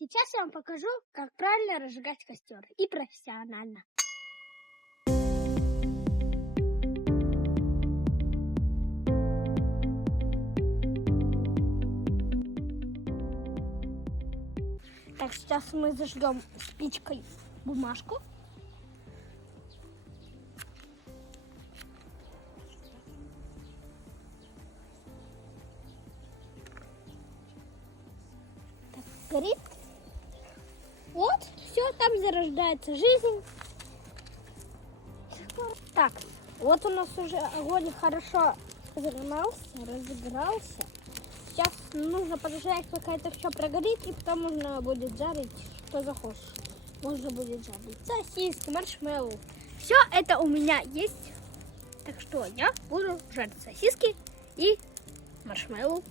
Сейчас я вам покажу, как правильно разжигать костер и профессионально. Так, сейчас мы зажгем спичкой бумажку. Так, горит. Вот, все, там зарождается жизнь. Так, вот у нас уже огонь хорошо разыгрался. Сейчас нужно подождать, пока это все прогорит, и потом можно будет жарить, что захочешь. Можно будет жарить сосиски, маршмеллоу. Все это у меня есть. Так что я буду жарить сосиски и маршмеллоу.